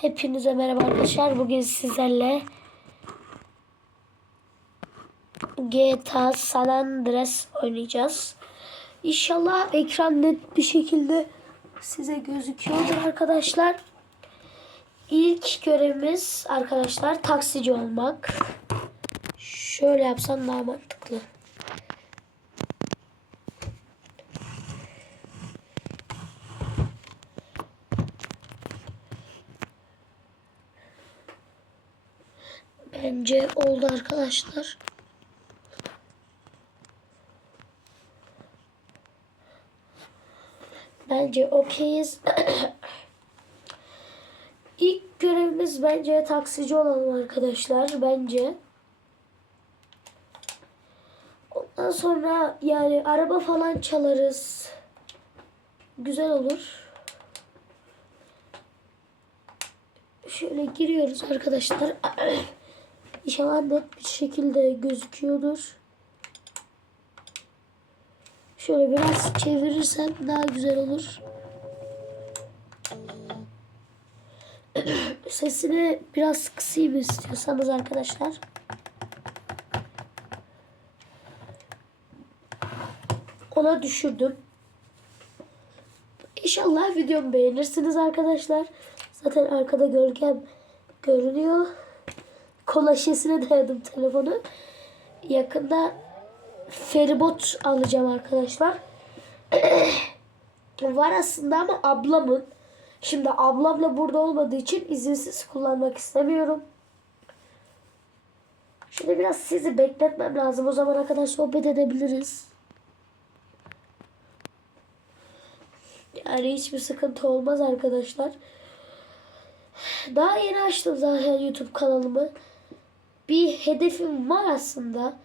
Hepinize merhaba arkadaşlar. Bugün sizlerle GTA San Andreas oynayacağız. İnşallah ekran net bir şekilde size gözüküyordur arkadaşlar. İlk görevimiz arkadaşlar taksici olmak. Şöyle yapsam daha mantıklı. Bence oldu arkadaşlar. Bence okeyiz. İlk görevimiz bence taksici olalım arkadaşlar. Bence. Ondan sonra yani araba falan çalarız. Güzel olur. Şöyle giriyoruz arkadaşlar. İnşallah net bir şekilde gözüküyordur. Şöyle biraz çevirirsem daha güzel olur. Sesini biraz kısayım istiyorsanız arkadaşlar. Ona düşürdüm. İnşallah videomu beğenirsiniz arkadaşlar. Zaten arkada gölgem görünüyor. Kola şişesine dayadım telefonu. Yakında feribot alacağım arkadaşlar. Var aslında ama ablamın. Şimdi ablamla burada olmadığı için izinsiz kullanmak istemiyorum. Şimdi biraz sizi bekletmem lazım. O zamana kadar sohbet edebiliriz. Yani hiçbir sıkıntı olmaz arkadaşlar. Daha yeni açtım zaten YouTube kanalımı. Bir hedefim var aslında.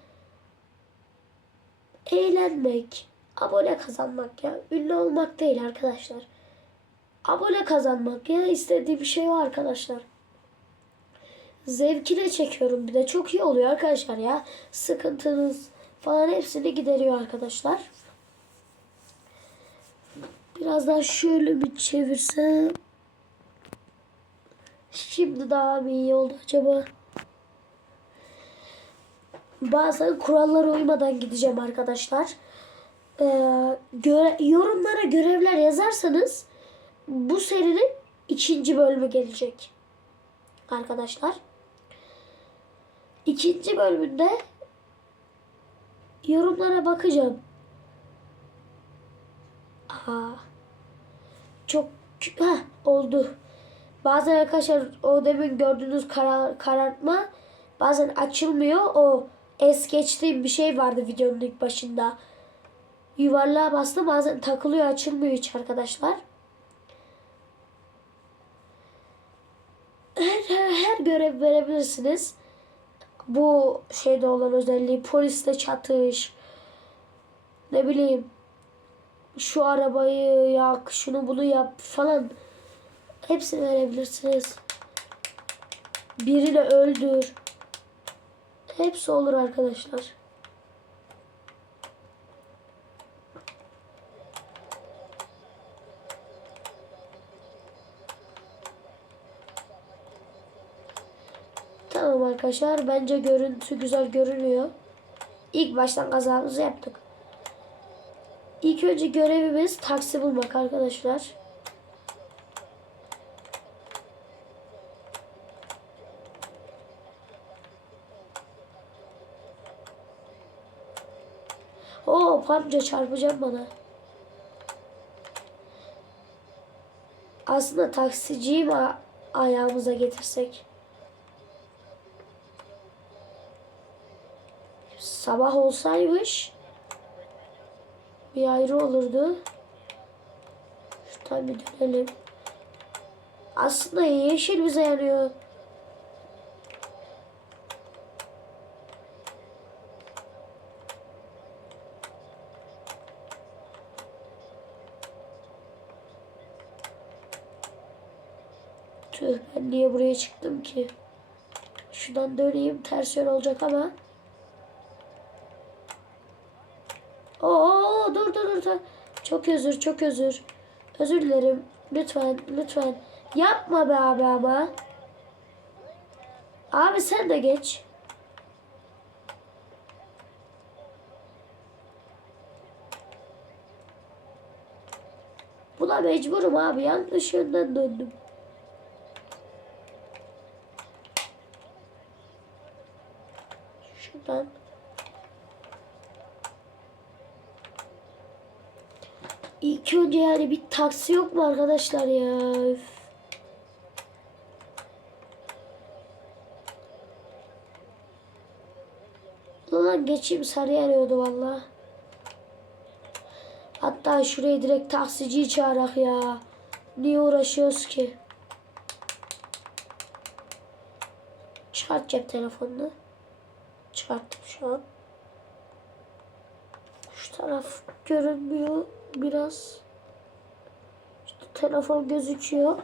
Eğlenmek, abone kazanmak ya. Ünlü olmak değil arkadaşlar. Abone kazanmak ya istediği bir şey var arkadaşlar. Zevkine çekiyorum bir de çok iyi oluyor arkadaşlar ya. Sıkıntınız falan hepsini gideriyor arkadaşlar. Biraz daha şöyle bir çevirsem. Şimdi daha mı iyi oldu acaba? Bazen kurallara uymadan gideceğim arkadaşlar. Ee, göre, yorumlara görevler yazarsanız bu serinin ikinci bölümü gelecek. Arkadaşlar. İkinci bölümünde yorumlara bakacağım. Aa, çok ha oldu. Bazen arkadaşlar o demin gördüğünüz karar, karartma bazen açılmıyor. O es geçtiğim bir şey vardı videonun ilk başında. Yuvarlığa bastım bazen takılıyor açılmıyor hiç arkadaşlar. Her, her, her görev verebilirsiniz. Bu şeyde olan özelliği polisle çatış. Ne bileyim şu arabayı yak, şunu bunu yap falan. Hepsini verebilirsiniz. Birini öldür. Hepsi olur arkadaşlar. Tamam arkadaşlar. Bence görüntü güzel görünüyor. İlk baştan kazamızı yaptık. İlk önce görevimiz taksi bulmak arkadaşlar. Oo amca çarpacağım bana. Aslında taksiciyi mi ayağımıza getirsek? Sabah olsaymış bir ayrı olurdu. Şuradan bir dönelim. Aslında yeşil bize yanıyor. Tüh ben niye buraya çıktım ki? Şuradan döneyim ters yön olacak ama. Oo dur dur dur. dur. Çok özür çok özür. Özür dilerim. Lütfen lütfen. Yapma be abi ama. Abi sen de geç. Buna mecburum abi. Yanlış yönden döndüm. Şuradan. İlk önce yani bir taksi yok mu arkadaşlar ya? Üf. Ulan geçeyim sarı yanıyordu valla. Hatta şuraya direkt taksiciyi çağırak ya. Niye uğraşıyoruz ki? Çıkart cep telefonunu. Çıkarttım şu an. Şu taraf görünmüyor biraz. İşte telefon gözüküyor.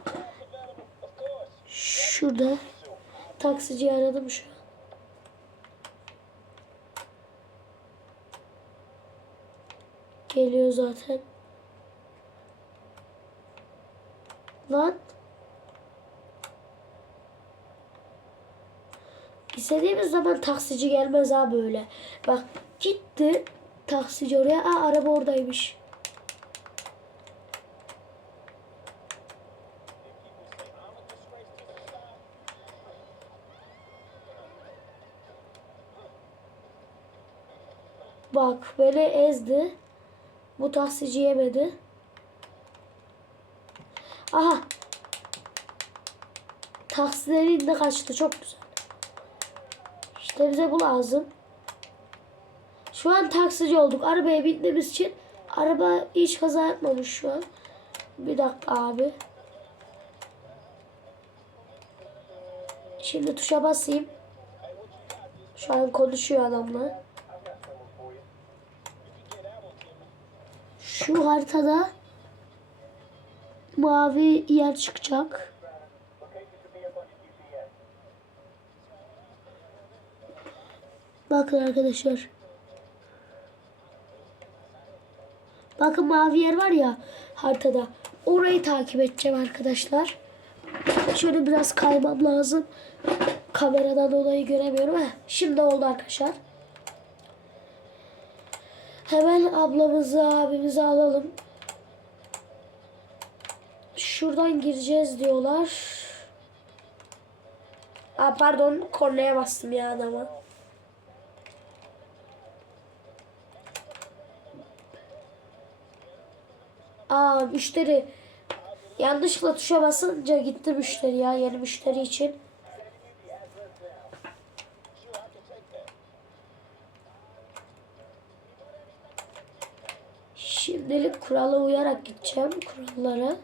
Şurada. Taksiciyi aradım şu an. Geliyor zaten. Lan. İstediğimiz zaman taksici gelmez ha böyle. Bak gitti taksici oraya. Aa araba oradaymış. Bak beni ezdi. Bu taksici yemedi. Aha. Taksilerin de kaçtı. Çok güzel. İşte bize bu lazım. Şu an taksici olduk. Arabaya bindiğimiz için araba hiç kaza yapmamış şu an. Bir dakika abi. Şimdi tuşa basayım. Şu an konuşuyor adamla. Şu haritada mavi yer çıkacak. Bakın arkadaşlar. Bakın mavi yer var ya haritada. Orayı takip edeceğim arkadaşlar. Şöyle biraz kaymam lazım. Kameradan olayı göremiyorum. Heh, şimdi oldu arkadaşlar. Hemen ablamızı abimizi alalım. Şuradan gireceğiz diyorlar. Aa, pardon kornaya bastım ya adama. Aa müşteri. Yanlışlıkla tuşa basınca gitti müşteri ya yeni müşteri için. Şimdilik kurala uyarak gideceğim kurallara.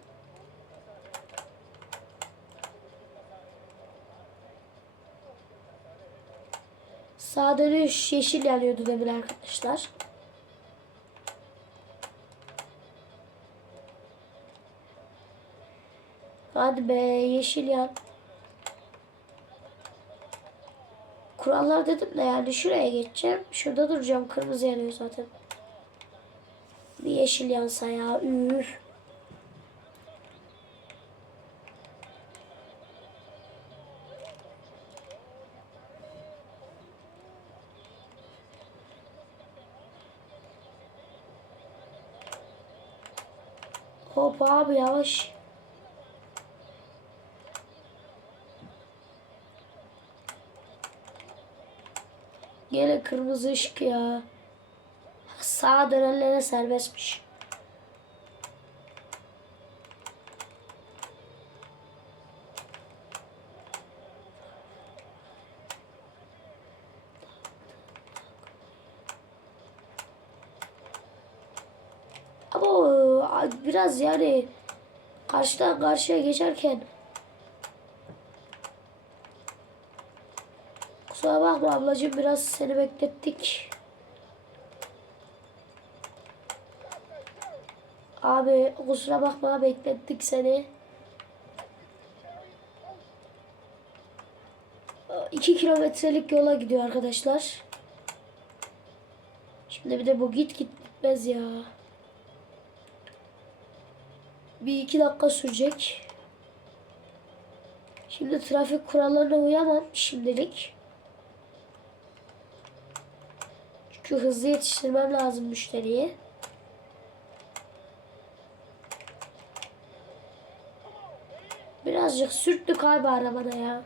Sağ dönüş yeşil yanıyordu demin arkadaşlar. Hadi be yeşil yan. Kurallar dedim de yani şuraya geçeceğim. Şurada duracağım. Kırmızı yanıyor zaten. Bir yeşil yansa ya. Üf. Hop abi yavaş. Gene kırmızı ışık ya. Sağa dönenlere serbestmiş. Ama biraz yani karşıdan karşıya geçerken Kusura bakma ablacığım biraz seni beklettik. Abi kusura bakma beklettik seni. 2 kilometrelik yola gidiyor arkadaşlar. Şimdi bir de bu git git bitmez ya. Bir iki dakika sürecek. Şimdi trafik kurallarına uyamam şimdilik. Çünkü hızlı yetiştirmem lazım müşteriyi. Birazcık sürttük abi arabana ya.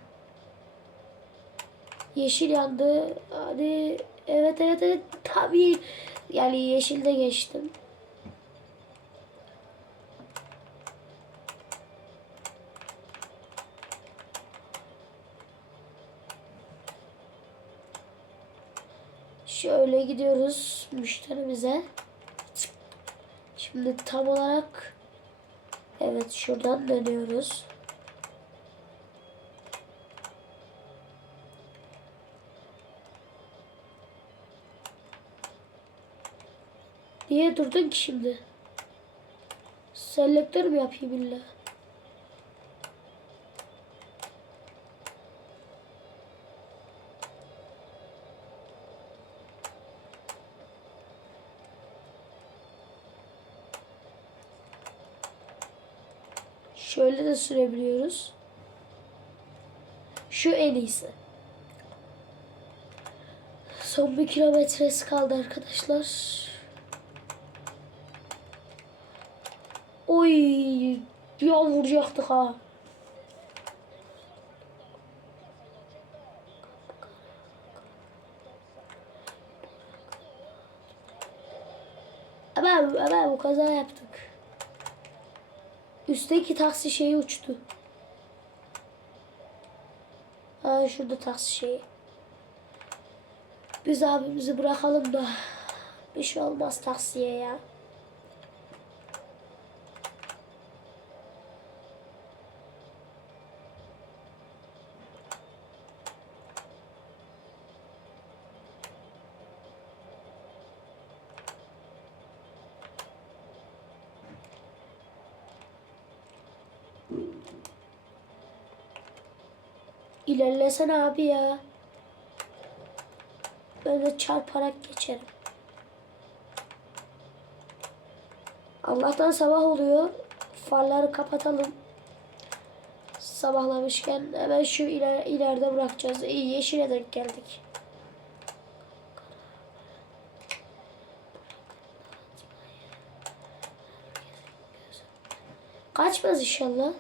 Yeşil yandı. Hadi. Evet evet evet. Tabii. Yani yeşilde geçtim. Şöyle gidiyoruz müşterimize. Şimdi tam olarak evet şuradan dönüyoruz. Niye durdun ki şimdi? Selektör mü yapayım illa? Şöyle de sürebiliyoruz. Şu en iyisi. Son bir kilometresi kaldı arkadaşlar. Oy ya vuracaktık ha. Ama ama bu kaza yaptık. Üstteki taksi şeyi uçtu. Ha şurada taksi şeyi. Biz abimizi bırakalım da bir şey olmaz taksiye ya. İlerlesene abi ya. Böyle çarparak geçerim. Allah'tan sabah oluyor. Farları kapatalım. Sabahlamışken hemen şu iler, ileride bırakacağız. İyi yeşile denk geldik. Kaçmaz inşallah.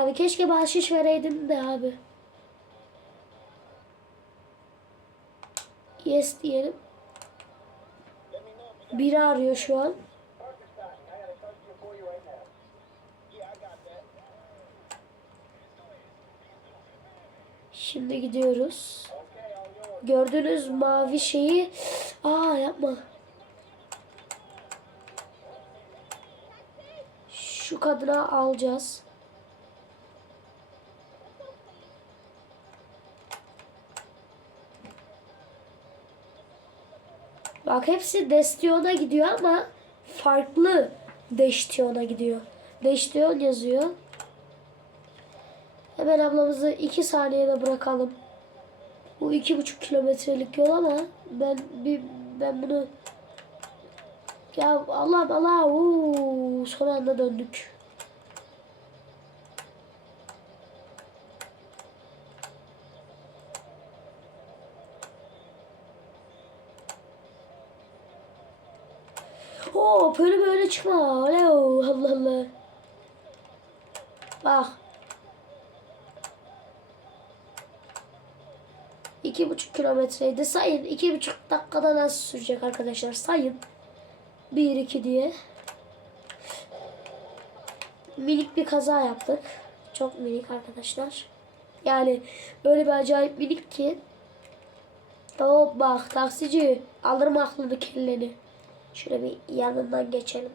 Yani keşke bahşiş vereydim de abi. Yes diyelim. Biri arıyor şu an. Şimdi gidiyoruz. Gördünüz mavi şeyi. Aa yapma. Şu kadına alacağız. Bak hepsi Destion'a gidiyor ama farklı Destion'a gidiyor. Destion yazıyor. Hemen ablamızı iki saniyede bırakalım. Bu iki buçuk kilometrelik yol ama ben bir ben bunu ya Allah Allah uuu, son anda döndük. Oo böyle böyle çıkma. Allah Allah. Bak. İki buçuk kilometreydi. Sayın iki buçuk dakikada nasıl sürecek arkadaşlar? Sayın. Bir iki diye. Minik bir kaza yaptık. Çok minik arkadaşlar. Yani böyle bir acayip minik ki. Hop bak taksici alırım aklını kelleni. Şöyle bir yanından geçelim.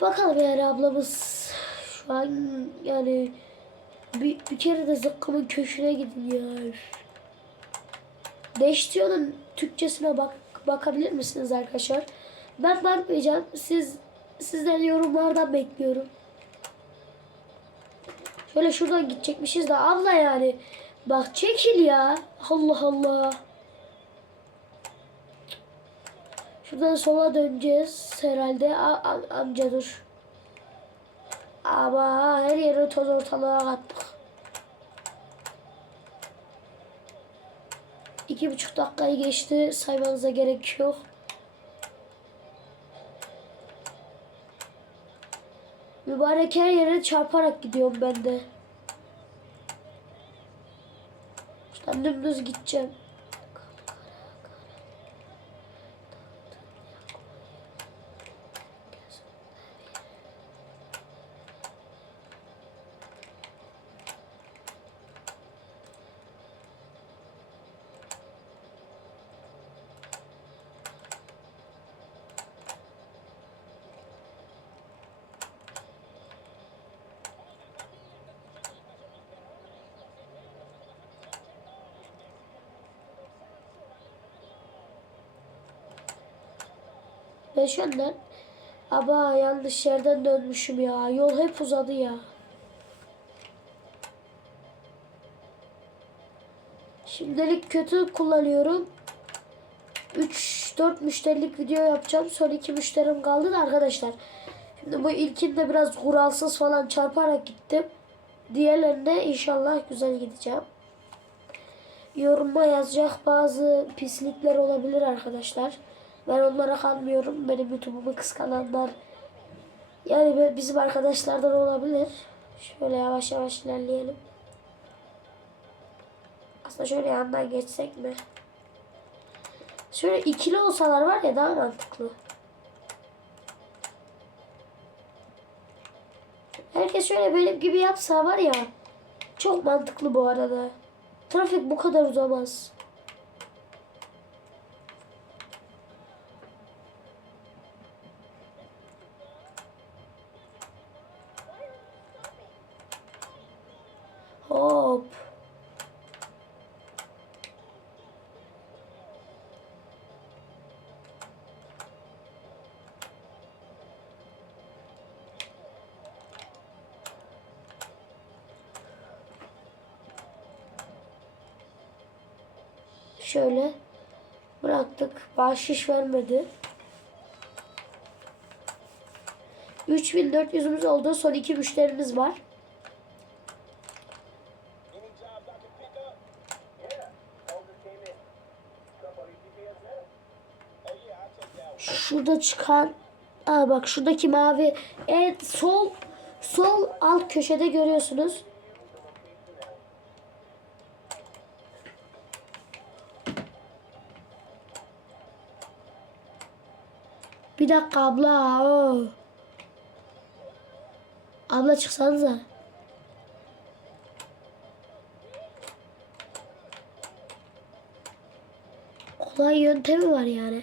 Bakalım yani ablamız şu an yani bir, bir kere de zıkkımın köşüne gidin ya. Deştiyon'un Türkçesine bak bakabilir misiniz arkadaşlar? Ben bakmayacağım. Siz sizden yorumlardan bekliyorum. Şöyle şuradan gidecekmişiz de abla yani Bak çekil ya. Allah Allah. Şuradan sola döneceğiz herhalde. A- a- amca dur. Ama her yeri toz ortalığa kattık. İki buçuk dakikayı geçti. Saymanıza gerek yok. Mübarek her yere çarparak gidiyorum ben de. Şuradan dümdüz gideceğim. Anda Aba yanlış yerden dönmüşüm ya. Yol hep uzadı ya. Şimdilik kötü kullanıyorum. 3-4 müşterilik video yapacağım. Son 2 müşterim kaldı da arkadaşlar. Şimdi bu ilkinde biraz kuralsız falan çarparak gittim. Diğerlerinde inşallah güzel gideceğim. Yoruma yazacak bazı pislikler olabilir arkadaşlar. Ben onlara kanmıyorum. Benim YouTube'umu kıskananlar yani bizim arkadaşlardan olabilir. Şöyle yavaş yavaş ilerleyelim. Aslında şöyle yandan geçsek mi? Şöyle ikili olsalar var ya daha mantıklı. Herkes şöyle benim gibi yapsa var ya çok mantıklı bu arada. Trafik bu kadar uzamaz. Şöyle bıraktık. Bahşiş vermedi. 3400'ümüz oldu. Son iki müşterimiz var. Şurada çıkan Aa bak şuradaki mavi evet sol sol alt köşede görüyorsunuz. Bir dakika abla. oo. Abla çıksanıza. Kolay yöntemi var yani.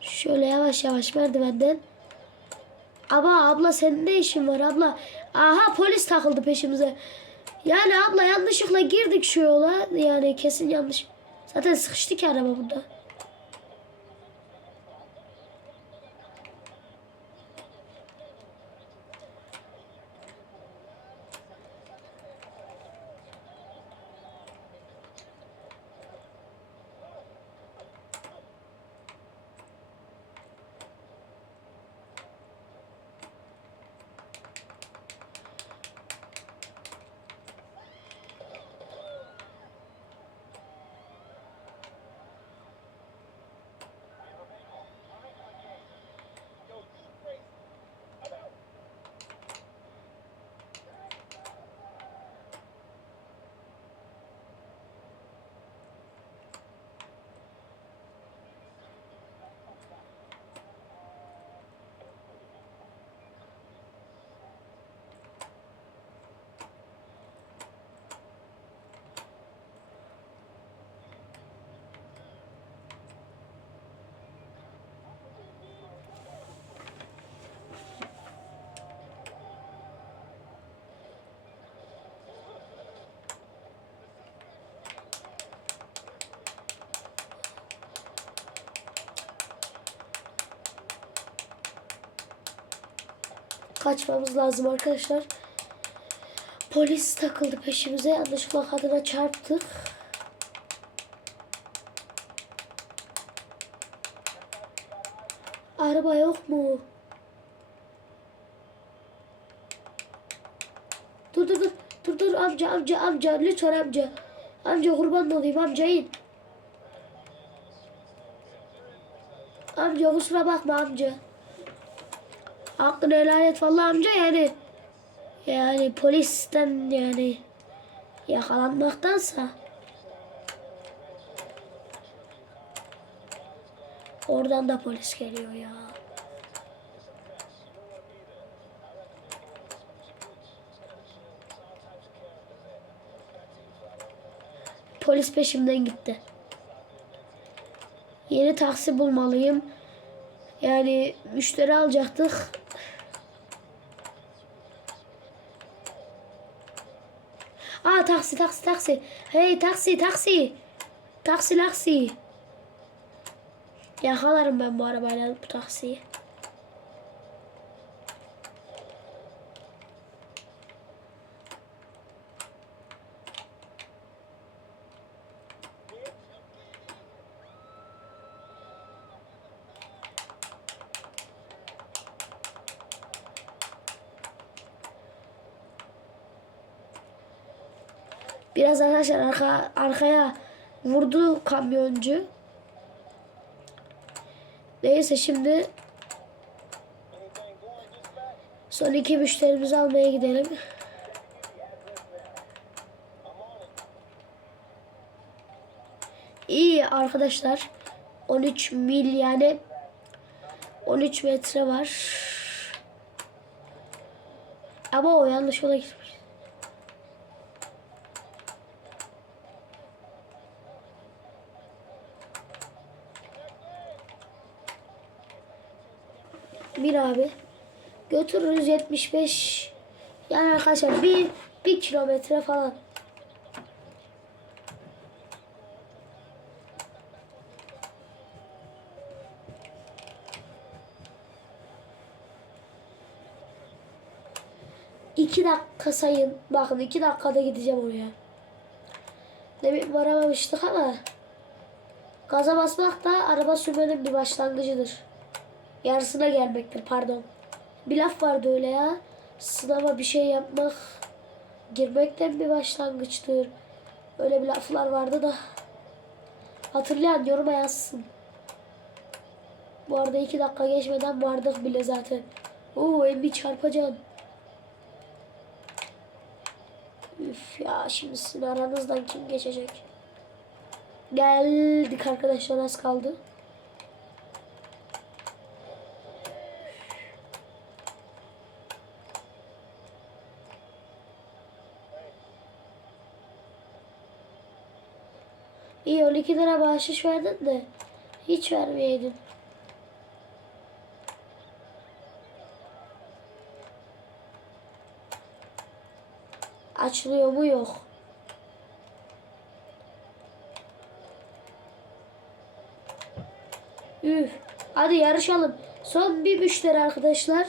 Şöyle yavaş yavaş merdivenden. Ama abla senin ne işin var abla? Aha polis takıldı peşimize. Yani abla yanlışlıkla girdik şu yola. Yani kesin yanlış. Zaten sıkıştı ki araba burada. Kaçmamız lazım arkadaşlar. Polis takıldı peşimize. Yanlışlıkla kadına çarptık. Araba yok mu? Dur dur dur. Dur dur amca amca amca lütfen amca. Amca kurban olayım amca in. Amca kusura bakma amca. Hakkını helal et vallahi amca yani. Yani polisten yani yakalanmaktansa oradan da polis geliyor ya. Polis peşimden gitti. Yeni taksi bulmalıyım. Yani müşteri alacaktık. Aa taksi taksi taksi. Hey taksi taksi. Taksi taksi. Yakalarım ben bu arabayla bu taksiyi. Biraz arkadaşlar arka, arkaya vurdu kamyoncu. Neyse şimdi son iki müşterimizi almaya gidelim. İyi arkadaşlar. 13 mil yani 13 metre var. Ama o yanlış yola gitmiş. Bir abi. Götürürüz 75. Yani arkadaşlar bir, bir kilometre falan. İki dakika sayın. Bakın iki dakikada gideceğim oraya. Demin varamamıştık ama gaza basmak da araba sürmenin bir başlangıcıdır. Yarısına gelmektir pardon. Bir laf vardı öyle ya. Sınava bir şey yapmak girmekten bir başlangıçtır. Öyle bir laflar vardı da. Hatırlayan yoruma yazsın. Bu arada iki dakika geçmeden vardık bile zaten. Oo bir çarpacaksın. Üf ya şimdi sizin aranızdan kim geçecek? Geldik arkadaşlar az kaldı. İyi 12 lira bahşiş verdin de hiç vermeyeydin. Açılıyor mu yok. Üf. Hadi yarışalım. Son bir müşteri arkadaşlar.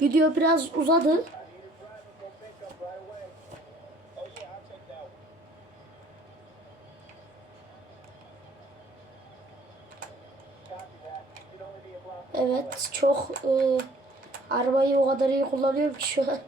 Video biraz uzadı. Kadar iyi kullanıyorum ki şu an.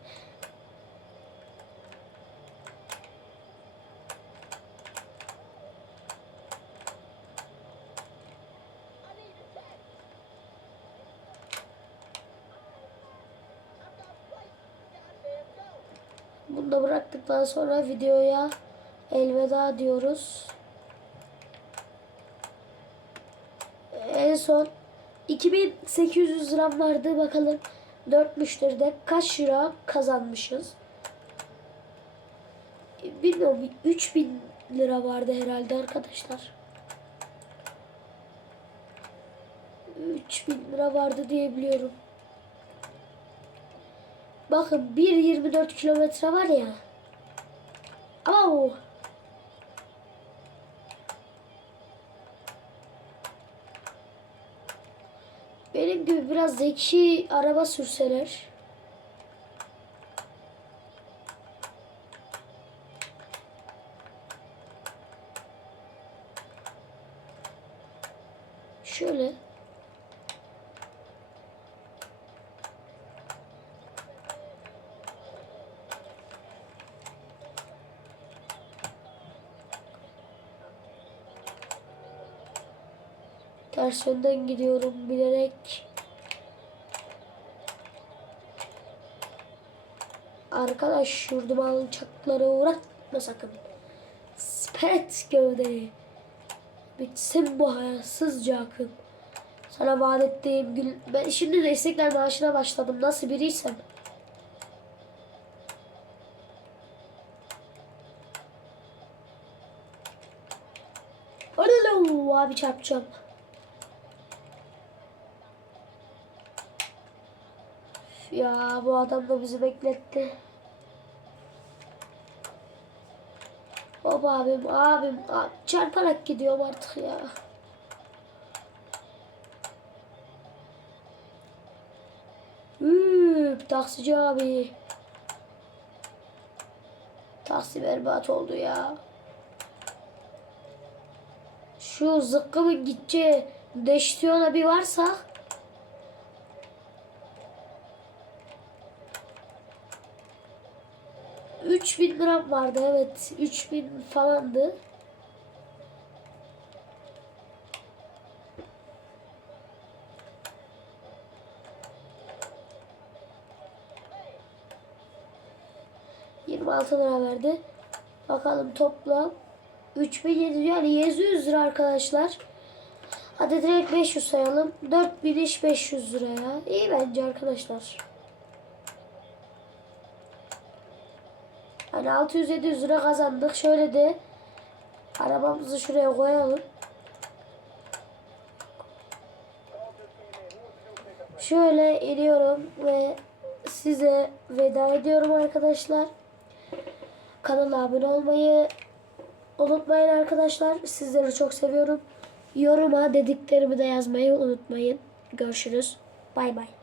Bunu da bıraktıktan sonra videoya elveda diyoruz. En son 2800 lira vardı bakalım 4 müşteride kaç lira kazanmışız. Bilmiyorum 3000 lira vardı herhalde arkadaşlar. 3000 lira vardı diye biliyorum. Bakın 1.24 kilometre var ya. Ama o Benim gibi biraz zeki araba sürseler. Şöyle. Ters yönden gidiyorum bilerek. Arkadaş şurdum alçaklara uğratma sakın. Spet gövdeyi. Bitsin bu hayasızca akın. Sana vaat ettiğim gün... Ben şimdi de istekler maaşına başladım. Nasıl biriysem. Alo abi çarpacağım. Ya bu adam da bizi bekletti. Hop abim abim abi, çarparak gidiyorum artık ya. Üp, taksici abi. Taksi berbat oldu ya. Şu zıkkımın gideceği deştiyona bir varsa 3000 gram vardı evet. 3000 falandı. ...26 lira verdi. Bakalım toplam... ...3700 yani 700 lira arkadaşlar. Hadi direkt 500 sayalım. 4000 iş 500 liraya. İyi bence arkadaşlar. Hani 600-700 lira kazandık. Şöyle de arabamızı şuraya koyalım. Şöyle iniyorum ve size veda ediyorum arkadaşlar. Kanala abone olmayı unutmayın arkadaşlar. Sizleri çok seviyorum. Yoruma dediklerimi de yazmayı unutmayın. Görüşürüz. Bay bay.